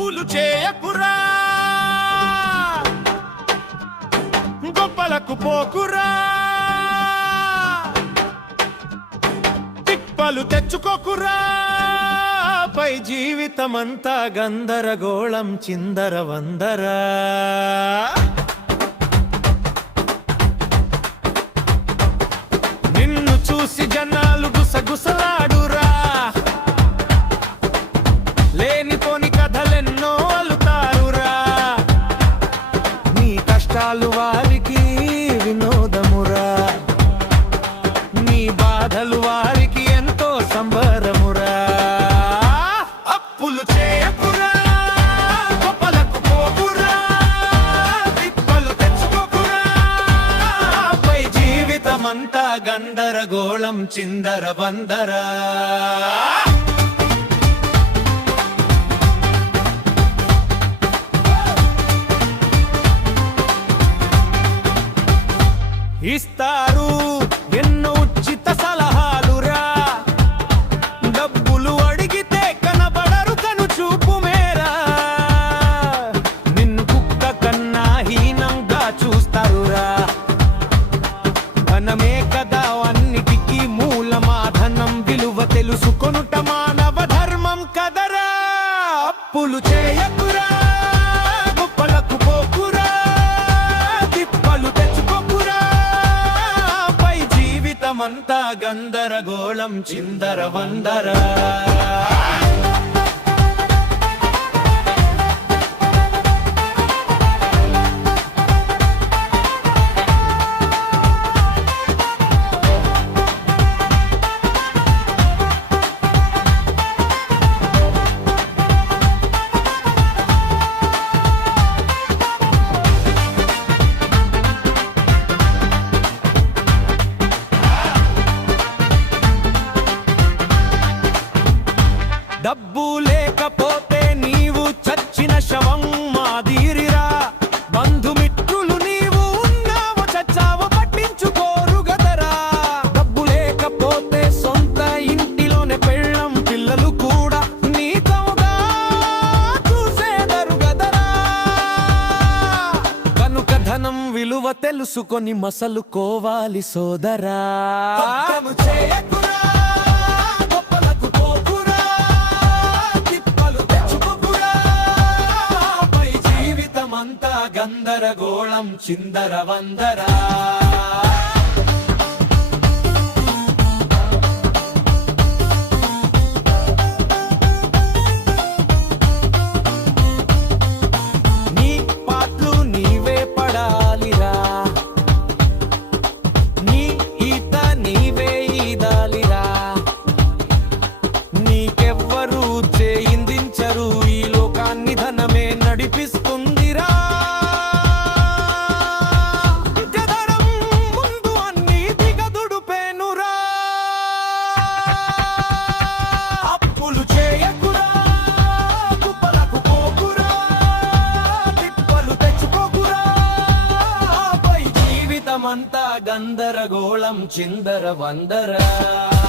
తప్పులు చేయకురా. గొప్పలకు పోకురా. తిప్పలు తెచ్చుకోకురా. పై జీవితమంతా గందరగోళం చిందర వందరా. జీవితమంతా గందరగోళం చిందర బందరా. ఇస్తారు తెలుసుకొనుట మానవ ధర్మం కదరా. అప్పులు చేయకురా గొప్పలకు పోకురా తిప్పలు తెచ్చుకోకురా. పై జీవితమంతా గందరగోళం చిందర వందరా. డబ్బు లేకపోతే నీవు చచ్చిన శవం మాదిరిరా బంధుమిత్రులు నీవు ఉన్నావు చచ్చావు పట్టించుకోరు గదరా. డబ్బు లేకపోతే సొంత ఇంటిలోనే పెళ్ళం పిల్లలు కూడా నీతోగా చూసేదరు గదరా. కనుక ధనం విలువ తెలుసుకొని మసలుకోవాలి సోదరా. జీవితమంతా గందరగోళం చిందర వందరా పై జీవితమంతా గందరగోళం చిందర వందరా